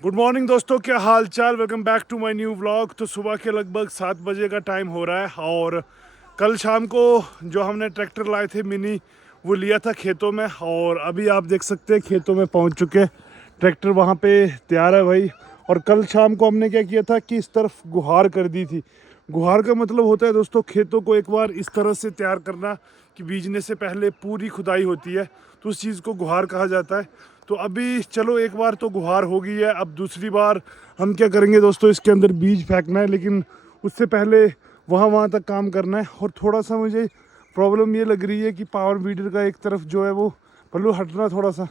Good morning दोस्तों, क्या हाल चाल। Welcome back to my new vlog. तो सुबह के लगभग 7 बजे का टाइम हो रहा है और कल शाम को जो हमने ट्रैक्टर लाए थे मिनी, वो लिया था खेतों में और अभी आप देख सकते हैं खेतों में पहुंच चुके। ट्रैक्टर वहां पे तैयार है भाई। और कल शाम को हमने क्या किया था कि इस तरफ गुहार कर दी थी। गुहार का मतलब होता है दोस्तों खेतों को एक बार इस तरह से तैयार करना कि बीजने से पहले पूरी खुदाई होती है, तो उस चीज़ को गुहार कहा जाता है। तो अभी चलो एक बार तो गुहार हो गई है, अब दूसरी बार हम क्या करेंगे दोस्तों, इसके अंदर बीज फेंकना है, लेकिन उससे पहले वहाँ तक काम करना है। और थोड़ा सा मुझे प्रॉब्लम ये लग रही है कि पावर वीडर का एक तरफ जो है वो पल्लू हटना थोड़ा सा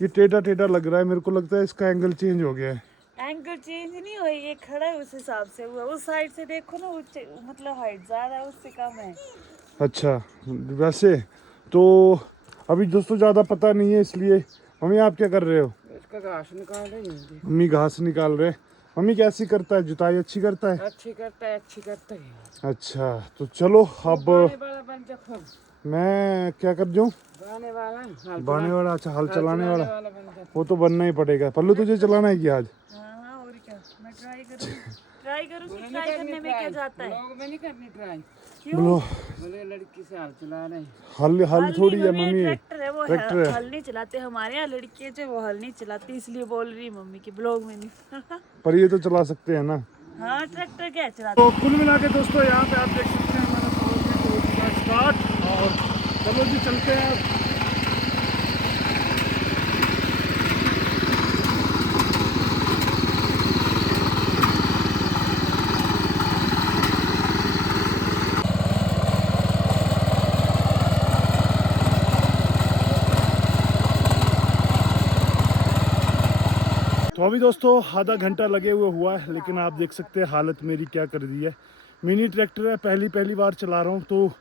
ये टेढ़ा टेढ़ा लग रहा है। मेरे को लगता है इसका एंगल चेंज हो गया है। एंगल चेंज नहीं हुई, ये खड़ा है उस हिसाब से हुआ। उस साइड से देखो ना, मतलब हाइट ज्यादा है, उससे कम है। अच्छा, वैसे तो अभी दोस्तों ज़्यादा पता नहीं है, इसलिए मम्मी आप क्या कर रहे हो? इसका घास निकाल रही है। मम्मी घास निकाल रहे। मम्मी कैसी करता है जुताई, अच्छी करता है? अच्छी करता है, अच्छी करता है। अच्छा तो चलो अब बाने वाला बन जा खुद। मैं क्या कर जाऊँ? बाने वाला बाने वाला, अच्छा हल चलाने वाला, बन जा। वो तो बनना ही पड़ेगा। पल्लू तुझे चलाना है कि आज? हाँ और क्या, मैं ट्राई करूँगी। ट्राई करने में क्या जाता है। लोग में नहीं करनी ट्राई। बोलो बोले लड़की से हाल चला रहे हैं। हल हल थोड़ी है मम्मी, ट्रैक्टर है वो, ट्रैक्टर है। हल नहीं चलाते हमारे यहाँ लड़के जो, वो हल नहीं चलाती, इसलिए बोल रही मम्मी की ब्लॉग में नहीं। पर ये तो चला सकते हैं ना। हाँ ट्रैक्टर क्या चलाते। तो कुल मिला के दोस्तों यहाँ पे आप देख सकते हैं हमारा पावर बीट हो चुका है स्टार्ट। और चलो जी चलते हैं अब। तो अभी दोस्तों आधा घंटा लगे हुए हुआ है, लेकिन आप देख सकते हैं हालत मेरी क्या कर दी है। मिनी ट्रैक्टर है, पहली बार चला रहा हूँ, तो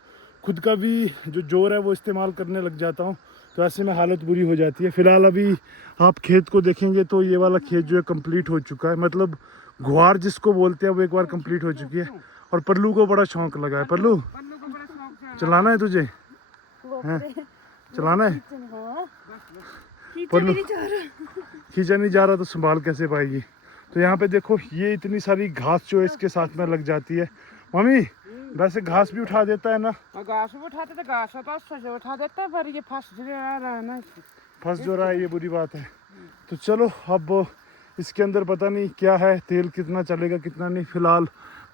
खुद का भी जो जोर है वो इस्तेमाल करने लग जाता हूँ, तो ऐसे में हालत बुरी हो जाती है। फिलहाल अभी आप खेत को देखेंगे तो ये वाला खेत जो है कंप्लीट हो चुका है, मतलब गुहार जिसको बोलते हैं वो एक बार कंप्लीट हो चुकी है। और पल्लू को बड़ा शौक लगा है। पल्लू चलाना है तुझे? हैं? चलाना है? पल्लू खींचा नहीं जा रहा तो संभाल कैसे पाएगी? तो यहाँ पे देखो ये इतनी सारी घास जो है इसके साथ में लग जाती है। मम्मी वैसे घास भी उठा देता है ना? घास भी उठाते तो घास तो अच्छे उठा देता है, पर ये फंस रहा है ना। फंस जो रहा है, ये बुरी बात है। तो चलो अब इसके अंदर पता नहीं क्या है, तेल कितना चलेगा कितना नहीं। फिलहाल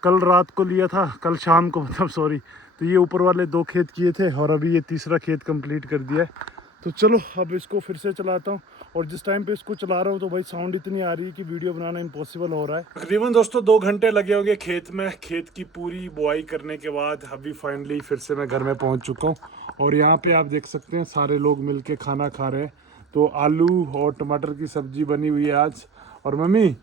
कल रात को लिया था, कल शाम को मतलब सॉरी, तो ये ऊपर वाले 2 खेत किए थे और अभी ये तीसरा खेत कंप्लीट कर दिया है। तो चलो अब इसको फिर से चलाता हूँ। और जिस टाइम पे इसको चला रहा हूँ तो भाई साउंड इतनी आ रही है कि वीडियो बनाना इम्पॉसिबल हो रहा है। तकरीबन दोस्तों 2 घंटे लगे होंगे खेत में। खेत की पूरी बुआई करने के बाद अभी फाइनली फिर से मैं घर में पहुँच चुका हूँ। और यहाँ पे आप देख सकते हैं सारे लोग मिलके खाना खा रहे हैं। तो आलू और टमाटर की सब्जी बनी हुई है आज। और मम्मी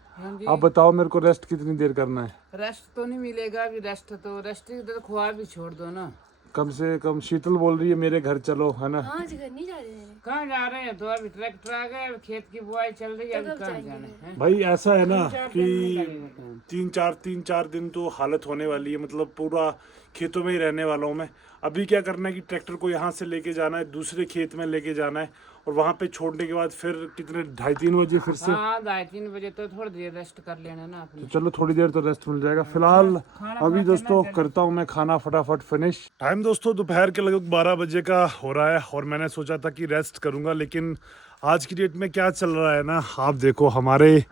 आप बताओ मेरे को रेस्ट कितनी देर करना है? रेस्ट तो नहीं मिलेगा अभी। रेस्ट तो खुआ भी छोड़ दो ना। कम से कम शीतल बोल रही है मेरे घर चलो, है ना? हाँ घर नहीं जा रहे हैं। कहाँ जा रहे हैं? तो अभी ट्रैक्टर आ गए, अभी खेत की बुआई चल रही है, अभी कहाँ जाना है? भाई ऐसा है ना कि 3-4 3-4 दिन तो हालत होने वाली है, मतलब पूरा खेतों में ही रहने वाला हूँ मैं। अभी क्या करना है कि ट्रैक्टर को यहाँ से लेके जाना है, दूसरे खेत में लेके जाना है, और वहाँ पे छोड़ने के बाद फिर कितने 2:30-3 बजे फिर से। हाँ 2:30-3 बजे तो थोड़ी देर रेस्ट कर लेना ना तो आपने। चलो थोड़ी देर तो रेस्ट मिल जाएगा। फिलहाल अभी दोस्तों करता हूँ मैं खाना फटाफट फिनिश। टाइम दोस्तों दोपहर के लगभग 12 बजे का हो रहा है और मैंने सोचा था कि रेस्ट करूँगा, लेकिन आज की डेट में क्या चल रहा है ना, आप देखो हमारे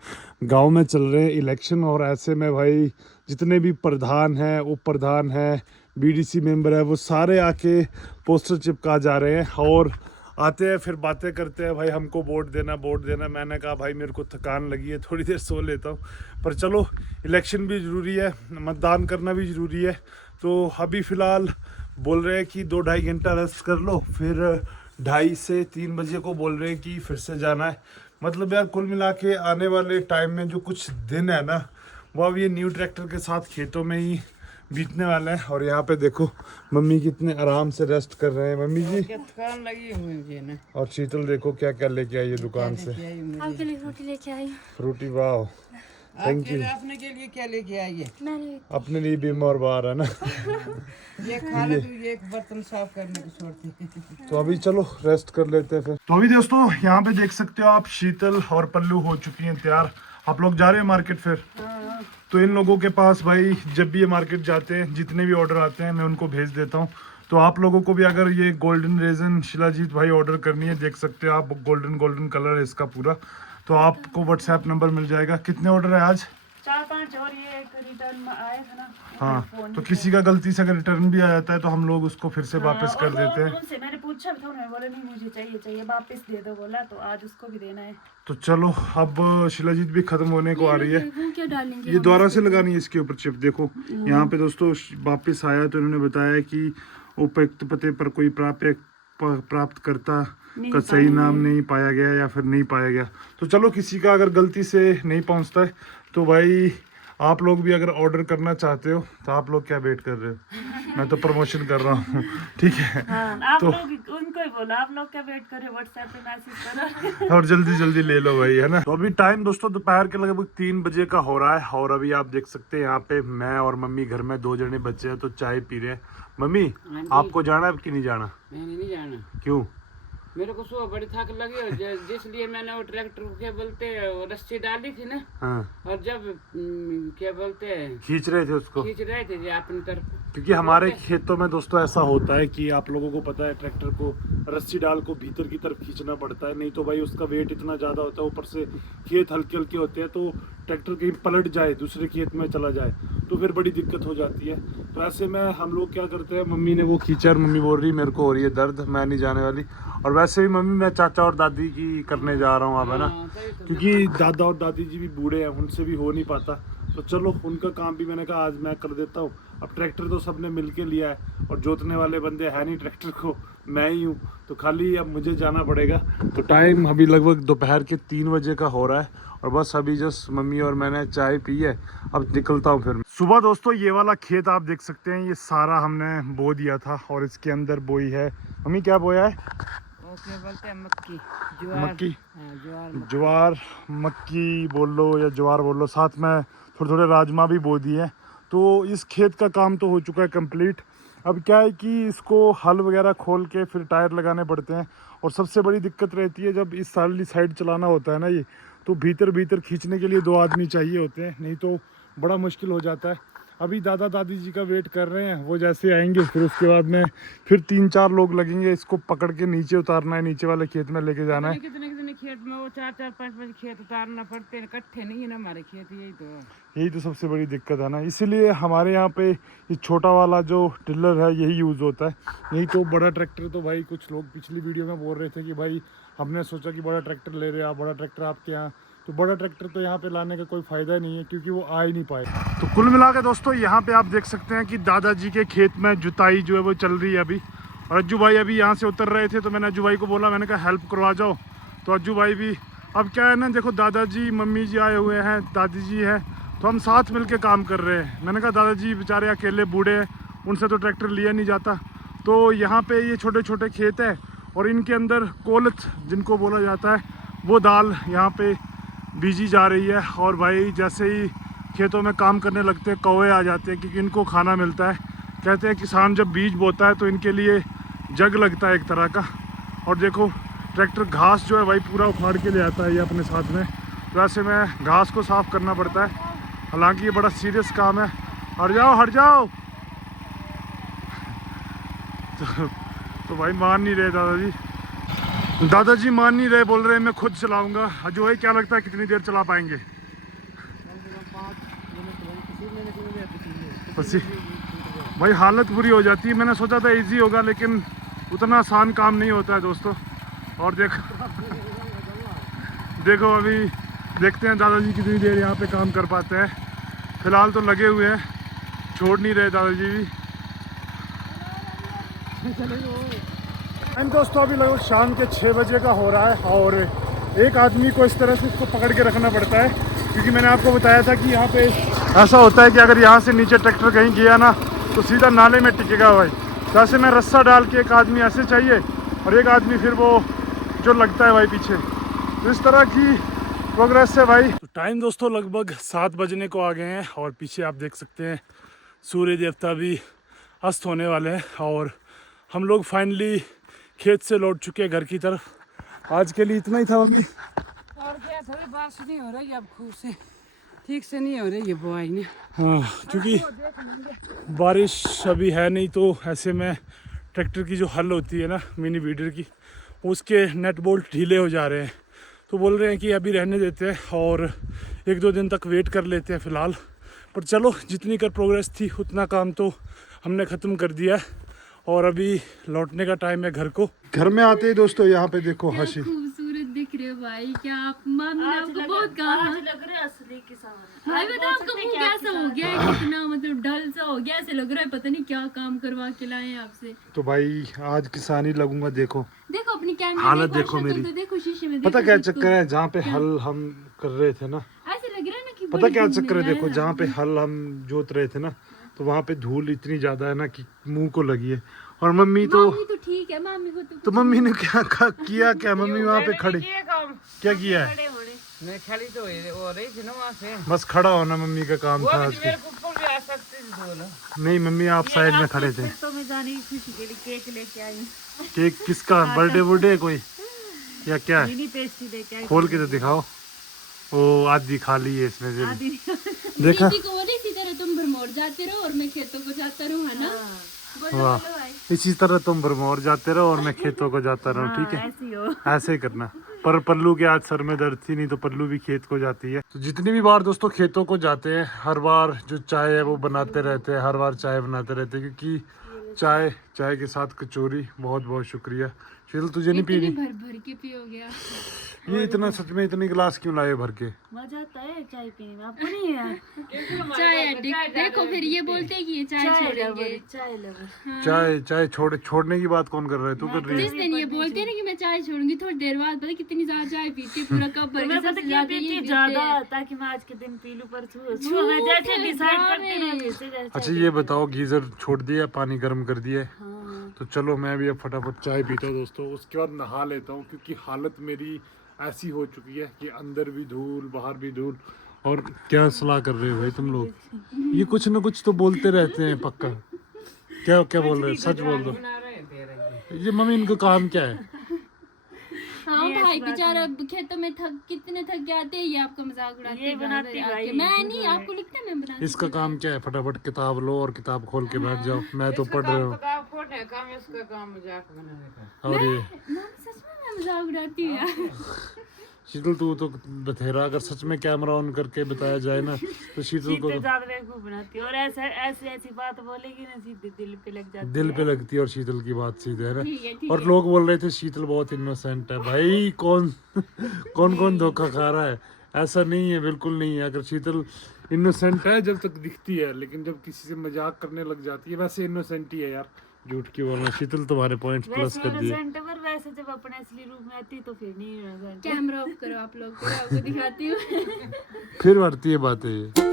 गांव में चल रहे हैं इलेक्शन, और ऐसे में भाई जितने भी प्रधान हैं, उप प्रधान हैं, बीडीसी मेंबर है, वो सारे आके पोस्टर चिपका जा रहे हैं और आते हैं फिर बातें करते हैं, भाई हमको वोट देना। मैंने कहा भाई मेरे को थकान लगी है, थोड़ी देर सो लेता हूँ। पर चलो इलेक्शन भी ज़रूरी है, मतदान करना भी ज़रूरी है। तो अभी फ़िलहाल बोल रहे हैं कि 2-2.5 घंटा रेस्ट कर लो, फिर 2:30 से 3 बजे को बोल रहे हैं कि फिर से जाना है। मतलब यार कुल मिला के आने वाले टाइम में जो कुछ दिन है ना, वो अब ये न्यू ट्रैक्टर के साथ खेतों में ही बीतने वाला है। और यहाँ पे देखो मम्मी कितने आराम से रेस्ट कर रहे हैं। मम्मी जी थकान लगी हुई मुझे ना। और शीतल देखो क्या क्या लेके आई है दुकान से। आपके लिए रोटी लेके आई। फ्रूटी, वाह थैंक यू। अपने के लिए क्या लेके आई है? मैंने अपने लिए भी और बाहर है ना। ये खा ले तू, ये एक बर्तन साफ करने को छोड़ती। तो अभी चलो रेस्ट कर लेते हैं फिर। तो अभी दोस्तों यहाँ पे देख सकते हो आप शीतल और पल्लू हो चुकी हैं तैयार। आप लोग जा रहे हैं मार्केट फिर? तो इन लोगों के पास भाई जब भी ये मार्केट जाते हैं, जितने भी ऑर्डर आते हैं मैं उनको भेज देता हूँ। तो आप लोगों को भी अगर ये गोल्डन रेजन शिलाजीत भाई ऑर्डर करनी है, देख सकते हैं आप, गोल्डन कलर है इसका पूरा। तो आपको व्हाट्सएप नंबर मिल जाएगा। कितने ऑर्डर है आज? 4-5 और ये एक रिटर्न आया था ना। हाँ, तो किसी का गलती से अगर रिटर्न भी आ जाता है तो हम लोग उसको फिर से वापस कर देते हैं। उनसे मैंने पूछा भी था, उन्होंने बोला नहीं मुझे चाहिए वापस दे दो बोला, तो आज उसको भी देना है। तो चलो, अब शिलाजीत भी खत्म होने को आ रही है। क्या डालेंगे ये दोबारा से लगानी है इसके ऊपर चिप। देखो यहाँ पे दोस्तों वापस आया तो इन्होंने बताया कि उपयुक्त पते पर कोई प्राप्तकर्ता का सही नाम नहीं पाया गया या फिर नहीं पाया गया। तो चलो, किसी का अगर गलती से नहीं पहुंचता है तो भाई आप लोग भी अगर ऑर्डर करना चाहते हो तो आप लोग क्या वेट कर रहे हो? मैं तो प्रमोशन कर रहा हूँ, ठीक है। आप तो लोग उनको ही बोलो, आप लोग क्या वेट कर रहे हो, व्हाट्सएप पे मैसेज करो और जल्दी ले लो भाई, है ना। तो अभी टाइम दोस्तों दोपहर के लगभग 3 बजे का हो रहा है और अभी आप देख सकते हैं यहाँ पे मैं और मम्मी घर में 2 जने बच्चे हैं तो चाय पी रहे हैं। मम्मी, आपको जाना है कि नहीं जाना? मैंने नहीं जाना। क्यों? मेरे को सुबह बड़ी थक लगी और जिसलिए मैंने वो ट्रैक्टर को क्या बोलते हैं, वो रस्सी डाली थी ना। हाँ। और जब क्या बोलते हैं, खींच रहे थे उसको, खींच रहे थे जी अपनी तरफ। क्योंकि हमारे खेतों में दोस्तों ऐसा होता है कि आप लोगों को पता है, ट्रैक्टर को रस्सी डाल को भीतर की तरफ खींचना पड़ता है, नहीं तो भाई उसका वेट इतना ज़्यादा होता है, ऊपर से खेत हल्के हल्के होते हैं, तो ट्रैक्टर कहीं पलट जाए, दूसरे खेत में चला जाए तो फिर बड़ी दिक्कत हो जाती है। तो ऐसे में हम लोग क्या करते हैं, मम्मी ने वो खींचा और मम्मी बोल रही मेरे को हो रही है दर्द, मैं नहीं जाने वाली। और वैसे भी मम्मी, मैं चाचा और दादी की करने जा रहा हूँ अब, है ना, क्योंकि दादा और दादी जी भी बूढ़े हैं, उनसे भी हो नहीं पाता। तो चलो, उनका काम भी मैंने कहा आज मैं कर देता हूँ। अब ट्रैक्टर तो सबने मिल के लिया है और जोतने वाले बंदे है नहीं ट्रैक्टर को, मैं ही हूँ, तो खाली अब मुझे जाना पड़ेगा। तो टाइम अभी लगभग दोपहर के 3 बजे का हो रहा है और बस अभी जस्ट मम्मी और मैंने चाय पी है, अब निकलता हूँ फिर। सुबह दोस्तों ये वाला खेत आप देख सकते हैं, ये सारा हमने बो दिया था और इसके अंदर बोई है। मम्मी क्या बोया है? क्या बोलते हैं, मक्की, ज्वार। मक्की, हाँ, ज्वार, मक्की बोल लो या ज्वार बोल लो, साथ में थोड़े राजमा भी बो दिए हैं। तो इस खेत का काम तो हो चुका है कंप्लीट। अब क्या है कि इसको हल वगैरह खोल के फिर टायर लगाने पड़ते हैं और सबसे बड़ी दिक्कत रहती है जब इस साली साइड चलाना होता है ना, ये तो भीतर खींचने के लिए 2 आदमी चाहिए होते हैं, नहीं तो बड़ा मुश्किल हो जाता है। अभी दादा दादी जी का वेट कर रहे हैं, वो जैसे आएंगे फिर उसके बाद में फिर 3-4 लोग लगेंगे, इसको पकड़ के नीचे उतारना है, नीचे वाले खेत में लेके जाना है। कितने खेत में वो 4-5 खेत उतारना पड़ते हैं, इकट्ठे नहीं है ना हमारे खेत, यही तो सबसे बड़ी दिक्कत है ना। इसीलिए हमारे यहाँ पे ये छोटा वाला जो टिलर है यही यूज़ होता है, नहीं तो बड़ा ट्रैक्टर तो भाई कुछ लोग पिछली वीडियो में बोल रहे थे कि भाई हमने सोचा कि बड़ा ट्रैक्टर ले रहे हैं आप, बड़ा ट्रैक्टर आपके यहाँ, तो बड़ा ट्रैक्टर तो यहाँ पे लाने का कोई फ़ायदा नहीं है क्योंकि वो आ ही नहीं पाए। तो कुल मिला के दोस्तों यहाँ पे आप देख सकते हैं कि दादाजी के खेत में जुताई जो है वो चल रही है अभी। और अज्जू भाई अभी यहाँ से उतर रहे थे तो मैंने अज्जू भाई को बोला, मैंने कहा हेल्प करवा जाओ। तो अज्जू भाई भी, अब क्या है ना, देखो दादाजी मम्मी जी आए हुए हैं, दादी जी है, तो हम साथ मिल के काम कर रहे हैं। मैंने कहा दादाजी बेचारे अकेले बूढ़े हैं, उनसे तो ट्रैक्टर लिया नहीं जाता। तो यहाँ पे ये छोटे छोटे खेत है और इनके अंदर कोलथ जिनको बोला जाता है वो दाल यहाँ पे बीजी जा रही है। और भाई जैसे ही खेतों में काम करने लगते हैं कौवे आ जाते हैं क्योंकि इनको खाना मिलता है। कहते हैं किसान जब बीज बोता है तो इनके लिए जग लगता है एक तरह का। और देखो ट्रैक्टर घास जो है भाई पूरा उखाड़ के ले आता है ये अपने साथ में, तो ऐसे में घास को साफ़ करना पड़ता है। हालांकि ये बड़ा सीरियस काम है। हट जाओ तो भाई मान नहीं रहे दादाजी मान नहीं रहे, बोल रहे हैं मैं खुद चलाऊंगा। अजू भाई क्या लगता है कितनी देर चला पाएंगे? भाई हालत बुरी हो जाती है। मैंने सोचा था इजी होगा लेकिन उतना आसान काम नहीं होता है दोस्तों। और देखो अभी देखते हैं दादाजी कितनी देर यहाँ पे काम कर पाते हैं। फिलहाल तो लगे हुए हैं, छोड़ नहीं रहे दादाजी भी। दोस्तों अभी लगभग शाम के 6 बजे का हो रहा है और एक आदमी को इस तरह से इसको पकड़ के रखना पड़ता है क्योंकि मैंने आपको बताया था कि यहाँ पे ऐसा होता है कि अगर यहाँ से नीचे ट्रैक्टर कहीं गया ना तो सीधा नाले में टिकेगा भाई। तो ऐसे में रस्सा डाल के एक आदमी ऐसे चाहिए और एक आदमी फिर वो जो लगता है भाई पीछे। तो इस तरह की प्रोग्रेस है भाई। तो टाइम दोस्तों लगभग 7 बजने को आ गए हैं और पीछे आप देख सकते हैं सूर्य देवता भी अस्त होने वाले हैं और हम लोग फाइनली खेत से लौट चुके हैं घर की तरफ। आज के लिए इतना ही था मम्मी। और क्या थोड़ी बात नहीं हो रही अब खूब से ठीक से नहीं हो रही ये बुआई ने। हाँ, क्योंकि बारिश अभी है नहीं तो ऐसे में ट्रैक्टर की जो हल होती है ना मिनी वीडर की, उसके नट बोल्ट ढीले हो जा रहे हैं। तो बोल रहे हैं कि अभी रहने देते हैं और 1-2 दिन तक वेट कर लेते हैं फ़िलहाल। पर चलो, जितनी कर प्रोग्रेस थी उतना काम तो हमने ख़त्म कर दिया है और अभी लौटने का टाइम है घर को। घर में आते ही दोस्तों यहाँ पे देखो हंसी, खूबसूरत दिख रहे हो भाई। क्या आप मामी ने आपको बहुत कहा लग रहा है असली किसान। भाई बताओ आपका मुंह कैसा हो गया है, कितना मतलब डल सा हो गया, ऐसे लग रहा है पता नहीं क्या काम करवा के लाए हैं आपसे। तो भाई आज किसानी लगूंगा। देखो देखो अपनी कैमरा हालत देखो मेरी। तो देखो शीशे में, पता क्या चक्कर है, जहाँ पे हल हम कर रहे थे ना, ऐसे लग रहा है ना कि पता क्या चक्कर है, देखो जहाँ पे हल हम जोत रहे थे ना, तो वहाँ पे धूल इतनी ज्यादा है ना कि मुंह को लगी है। और मम्मी तो ठीक है, मामी को तो मम्मी ने क्या किया क्या, मम्मी वहाँ पे खड़ी क्या किया है, मैं खड़ी तो हो रही थी ना वहाँ से, बस खड़ा होना मम्मी का काम था आज मेरे को ऊपर भी आ सकते थे बोलो। नहीं मम्मी आप साइड में खड़े थे। तो मैं जाने की खुशी के लिए केक लेके आई। केक किसका, बर्थडे वर्डे कोई या क्या है? मिनी पेस्ट्री लेके आई। खोल के तो दिखाओ। ओ आधी खाली है इसने देखा। दीदी को बोले इसी तरह तुम भरमौर जाते रहो और मैं खेतों को जाता रहूँ, है ना? वाह, इसी तरह तुम भरमौर जाते रहो और मैं खेतों को जाता रहूँ, ठीक है? ऐसी हो। ऐसे ही करना। पर पल्लू के आज सर में दर्द थी, नहीं तो पल्लू भी खेत को जाती है। तो जितनी भी बार दोस्तों खेतों को जाते हैं, हर बार जो चाय है वो बनाते रहते हैं, हर बार चाय बनाते रहते हैं, क्योंकि चाय के साथ कचौरी। बहुत बहुत शुक्रिया। शीतल तुझे नहीं पीनी? भर भर के पियोगे आप? ये इतना सच में इतनी गिलास क्यों लाए भर के? मजा आता है चाय पीने में, आपको नहीं है? चाय एडिक्ट। देखो फिर ये बोलते हैं कि ये चाय छोड़ेंगे। चाय लवर। चाय छोड़ने की बात कौन कर रहा है? तू कर रही है। जिस दिन ये बोलते हैं ना कि मैं चाय छोड़ूंगी, थोड़ी देर बाद पता कितनी ज्यादा चाय पीती है, पूरा कप भर के। सबसे ज्यादा ये पीते ज्यादा हैं। ताकि मैं आज के दिन पी लूं, पर मैं जैसे डिसाइड करती ना वैसे जैसे। अच्छा ये बताओ, गीजर छोड़ दिया, पानी गर्म कर दिया है? तो चलो मैं भी अब फटाफट चाय पीता हूँ दोस्तों, उसके बाद नहा लेता हूँ, क्योंकि हालत मेरी ऐसी हो चुकी है कि अंदर भी धूल बाहर भी धूल। और क्या सलाह कर रहे हो भाई तुम लोग? ये कुछ ना कुछ तो बोलते रहते हैं पक्का। क्या क्या बोल रहे हैं? सच बोल दो। ये मम्मी इनको काम क्या है? हाँ भाई बेचारा खेतों में कितने थक के आते हैं, ये आपका मजाक उड़ाते हैं। मैं नहीं, आपको लिखता है मैं बनाती। इसका काम क्या है? फटाफट किताब लो और किताब खोल के बैठ जाओ। मैं तो पढ़ रहा हूँ। काम इसका काम मजाक बनाने का। और ये सच में मैं मजाक उड़ाती हूँ यार। शीतल तू तो बथेरा, अगर सच में कैमरा ऑन करके बताया जाए ना तो शीतल को ज्यादा बेवकूफ बनाती है और ऐसी बात बोलेगी ना सीधे दिल पे लग जाती है। दिल पे लगती है। और शीतल की बात सीधे है ना। ठीक और लोग बोल रहे थे शीतल बहुत इनोसेंट है। भाई कौन धोखा खा रहा है? ऐसा नहीं है, बिल्कुल नहीं है। अगर शीतल इनोसेंट है जब तक दिखती है, लेकिन जब किसी से मजाक करने लग जाती है, वैसे इनोसेंट ही है यार, झूठ क्यों बोलना। शीतल तुम्हारे पॉइंट्स प्लस कर दिए। पर वैसे जब अपने असली रूप में आती तो फिर नहीं innocent। कैमरा ऑफ करो आप लोग, आपको दिखाती हूँ। फिर बढ़ती है बातें।